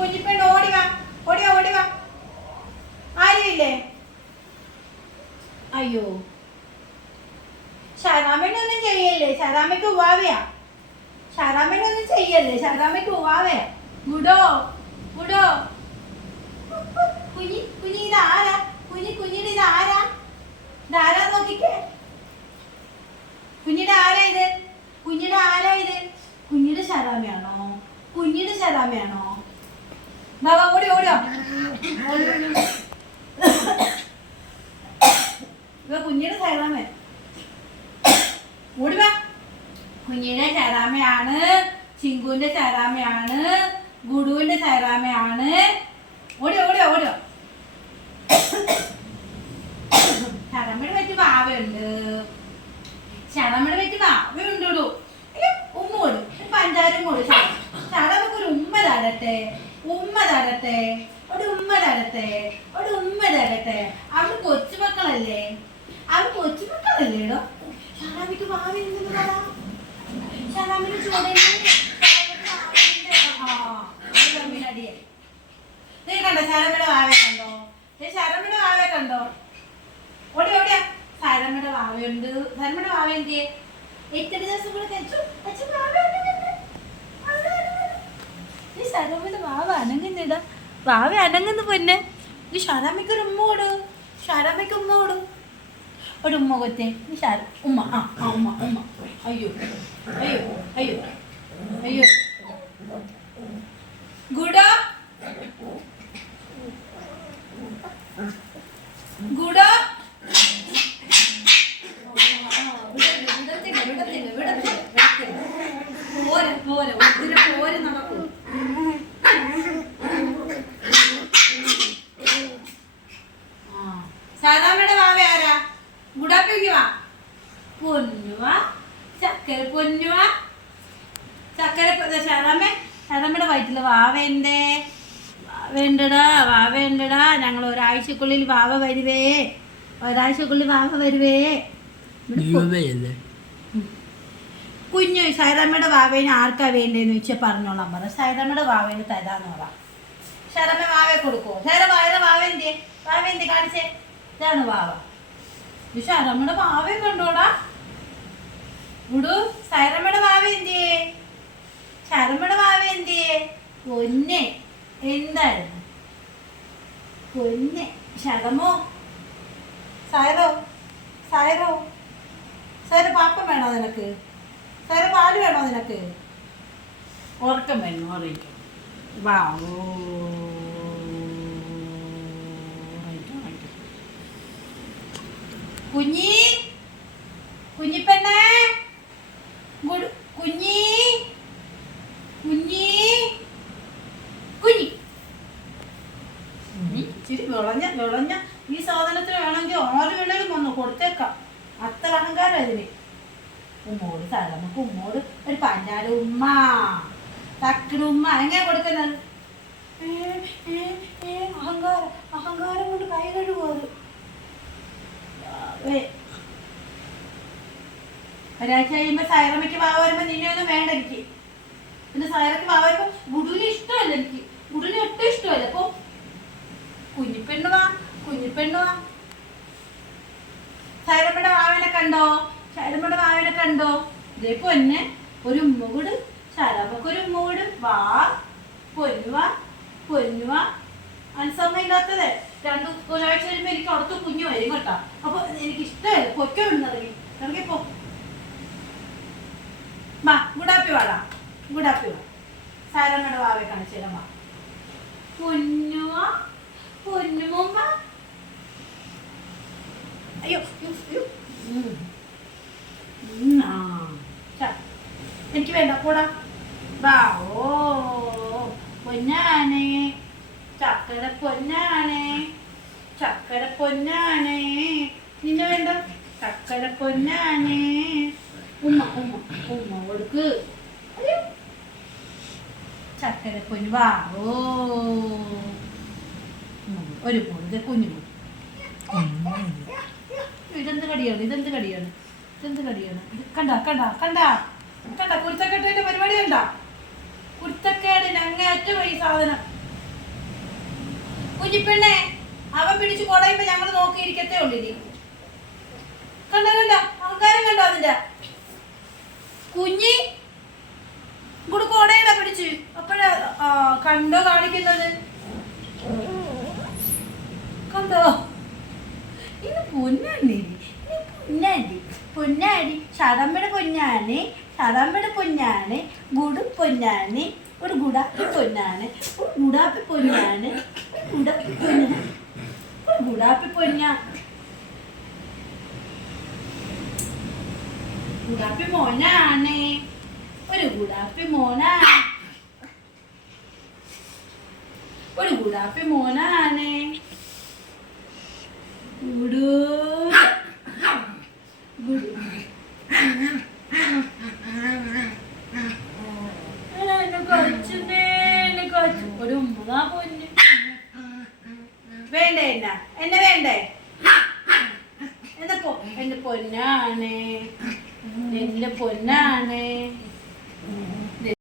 കുഞ്ഞിപ്പെണ്ണ് ഓടി വാ ഓടി വാ ഓടി വാ. ആരുമില്ലേ? അയ്യോ. ഷാറാമനൊന്നും ചെയ്യല്ലേ? ഷാറാമയ്ക്ക് ഉവാവയാ. ഷാറാമനൊന്നും ചെയ്യല്ലേ? ഷാറാമയ്ക്ക് ഉവാവയാ. ഗുഡോ ഗുഡോ കുഞ്ഞി കുഞ്ഞി ഇത് ആരാ കുഞ്ഞി കുഞ്ഞിയുടെ ഇത് ആരാ ഇതാരാ നോക്കിക്കേ. കുഞ്ഞിയുടെ ആരാ ഇത്? കുഞ്ഞിയുടെ ആരാ ഇത്? കുഞ്ഞിയുടെ ശരാമയാണോ കുഞ്ഞിടെ ശരാമയാണോ ബാബാ ഓടി ഓടിയോ ഇവ കുഞ്ഞിയുടെ ശരാമ ഓടി വാ. കുഞ്ഞിയുടെ ശരാമയാണ് ചിങ്കുവിന്റെ സൈറാമയാണ് ഗുഡുവിന്റെ സൈറാമയാണ് ഓടിയോ ഓടിയോ ഓടിയോ ശരമ്മയുടെ പറ്റി വാവയുണ്ട്. ശരമ്മയുടെ പറ്റി വാവയുണ്ടോടു ഉമ്മ കൊടു പഞ്ചാരം കൊടു ശരമ്മക്ക് ഒരു ഉമ്മ തരട്ടെ. ഉമ്മ തരട്ടെ. ഉമ്മ തരട്ടെ ഒരു ഉമ്മ തരട്ടെ അവിടെ കൊച്ചുമക്കളല്ലേ അവൾ കൊച്ചുമക്കളല്ലേടോ വാവയുണ്ടെന്ന് പറ ശരാമിന് ചോദ്യം നീ കണ്ടോ ശരമ്മയുടെ വാവയെ കണ്ടോ നീ ശരമ്മയുടെ വാവയെ കണ്ടോ ഓടി ഓടിയാ ശരമ്മയുടെ വാവയുണ്ട് ശരമ്മയുടെ വാവ എന്ത് എത്ര ദിവസം കൂടെ കഴിച്ചു അച്ഛൻ വാവ ശരമ്മയുടെ വാവ അനങ്ങുന്നിട വാവ അനങ്ങുന്നു പൊന്നെ. നീ ശരമ്മയ്ക്ക് ഒരു ഉമ്മ കൊടു. ശരമ്മയ്ക്ക് ഉമ്മ കൊടു. ഒരു ഉമ്മ കൊത്തെ നീ ഷാര ഉമ്മ ആ ആ ഉമ്മ ഉമ്മ. അയ്യോ അയ്യോ അയ്യോ അയ്യോ. ഗുഡാ ഗുഡാ വിടത്തില്ല വിടത്തില്ല വിടത്തില്ല. വിടത്തില്ല. പോരെ പോരെ ഒത്തിരി പോരെ നടക്കൂ സാധാരണയുടെ വാവ ആരാ ഗുഡാപ്പിക്ക് വാ പൊന്നുവാ. ചക്കര പൊന്നുവാ. ചക്കര ശരമേ ശരമയുടെ വയറ്റിൽ വാവേണ്ടേ വേണ്ടടാ വാവേണ്ടടാ ഞങ്ങൾ ഒരാഴ്ചക്കുള്ളിൽ വാവ വരുവേ. ഒരാഴ്ചക്കുള്ളിൽ വാവ വരുവേ. കുഞ്ഞു ശൈറമ്മയുടെ വാവേന് ആർക്കാ വേണ്ടതെന്ന് വെച്ചാൽ പറഞ്ഞോളാം. പറ ശൈറമ്മയുടെ വാവേന് തരാന്ന് പറ. ശരമ്മ വാവേ കൊടുക്കോ ശര വായന വാവ എന്തിയെ വാവ കാണിച്ചേ? ഇതാണ് വാവ. ശരമയുടെ ശരമ്മയുടെ വാവയെ കണ്ടോടാ. ഉടു സൈറമ്മയുടെ വാവ എന്തിയേ ശരമ്മയുടെ വാവ എന്തിയേ പൊന്നെ എന്തായിരുന്നു പൊന്നെ ശരമോ സൈറോ സൈറോ സൈറ പാപ്പം വേണോ നിനക്ക് സൈറ പാൽ വേണോ നിനക്ക് ഉറക്കം വേണോ ഉറങ്ങിക്കും വാ. കുഞ്ഞി കുഞ്ഞിപ്പെണ്ണേ ഗുഡ് കുഞ്ഞി കുഞ്ഞി കുഞ്ഞി ഉം, ഇച്ചിരി വിളഞ്ഞ വിളഞ്ഞ ഈ സാധനത്തിന് വേണമെങ്കിൽ ആറ് വേണേലും ഒന്ന് കൊടുത്തേക്കാം. അത്ര അഹങ്കാരം ഇതിന് ഉമ്മോട് സാധാരണ ഉമ്മോട് ഒരു പഞ്ഞാല ഉമ്മ തക്കിന് ഉമ്മ എങ്ങനെ കൊടുക്കുന്നത്? അഹങ്കാരം അഹങ്കാരം കൊണ്ട് കൈ കഴുകുന്നത് ഒരാഴ്ച കഴിയുമ്പോ സൈറമ്മയ്ക്ക് വാവ വരുമ്പോ നിന്നെ ഒന്നും വേണ്ട എനിക്ക്. പിന്നെ സൈറയ്ക്ക് വാവ വരുമ്പോ ഗുഡുവിന് ഇഷ്ടമല്ല എനിക്ക്. ഗുഡുവിന് ഒട്ടും ഇഷ്ടമല്ല. അപ്പൊ കുഞ്ഞിപ്പെണ്ണു വാ കുഞ്ഞിപ്പെണ്ണു വാ. സൈറമ്മയുടെ വാവനെ കണ്ടോ? സൈറമ്മയുടെ വാവനെ കണ്ടോ? ഇതേ പൊന്നെ ഒരു ഉമ്മ കൂട്. കൂട്. വാ പൊന്നുവാ പൊന്നുവാ മനസ്സമ്മയില്ലാത്തത് രണ്ട് ഒരാഴ്ച വരുമ്പോ എനിക്ക് അടുത്ത കുഞ്ഞു വരും കേട്ടോ. അപ്പൊ എനിക്ക് ഇഷ്ടമല്ല പൊക്കോ വിടുന്നിറങ്ങി ഇറങ്ങി. പോ. ഗുഡാപ്പി വാടാ. ഗുഡാപ്പി വാ. സാരമ്മയുടെ വാവെ കാണിച്ചു തരാം വാ പൊന്നുവാ പൊന്നുമ്മ അയ്യോ അയ്യോ, അയ്യോ ഉം. ഉം, ആ. ഛ, എനിക്ക് വേണ്ട കൂടാ? വാ ഓ പൊന്നാണേ. ചക്കര പൊന്നാണേ. ചക്കര പൊന്നാണേ. നിന്നെ വേണ്ട. ചക്കര പൊന്നാണേ. ഉമ്മ ഉമ്മ ഉമ്മ കൊടുക്ക്. ചക്കര പൊന്ന് വാ ഒരു പൊഴുത് കുഞ്ഞു. ഇതെന്ത് കടിയാണ്? ഇതെന്ത് കടിയാണ്? ഇതെന്ത് കടിയാണ്? കണ്ട കണ്ട കണ്ട. കണ്ട കുരുത്തക്കെട്ടിന്റെ പരിപാടി കണ്ട? കുരുത്തക്കേടിന് അങ്ങേറ്റം ഈ സാധനം. കുഞ്ഞിപ്പെണ്ണെ അവൻ പിടിച്ച് കൊടയുമ്പോ ഞങ്ങൾ നോക്കിയിരിക്കത്തേ ഉള്ളിനി കണ്ട കണ്ട അഹങ്കാരം കണ്ടോ അതിന്റെ? കുഞ്ഞി ഇങ്ങോട്ട് കൊടയുടെ പിടിച്ച്. അപ്പോഴാ കണ്ടോ കാണിക്കുന്നത്? കണ്ടോ? ഇത് പൊന്നാണ്ടി പൊന്നാടി പൊന്നാടി ചടമ്പയുടെ പൊന്നാണ്. ശതമ്മയുടെ പൊന്നാണ് ഗുഡു പൊന്നാണ് ഒരു ഗുഡാപ്പി പൊന്നാണ് ഒരു ഗുഡാപ്പി പൊന്നാണ് ഗുഡാപ്പി പൊന്നാണ് ഒരു ഗുഡാപ്പി പൊന്നാ. ഗുഡാപ്പി മോനാണ് ഒരു ഗുഡാപ്പി മോനാണ് ഒരു ഗുഡാപ്പി മോനാണ്. ഗുഡു വേണ്ടേ എന്ന? എന്നെ വേണ്ടേ? എന്റെ പൊ എന്റെ പൊന്നാണ്. എന്റെ പൊന്നാണ്.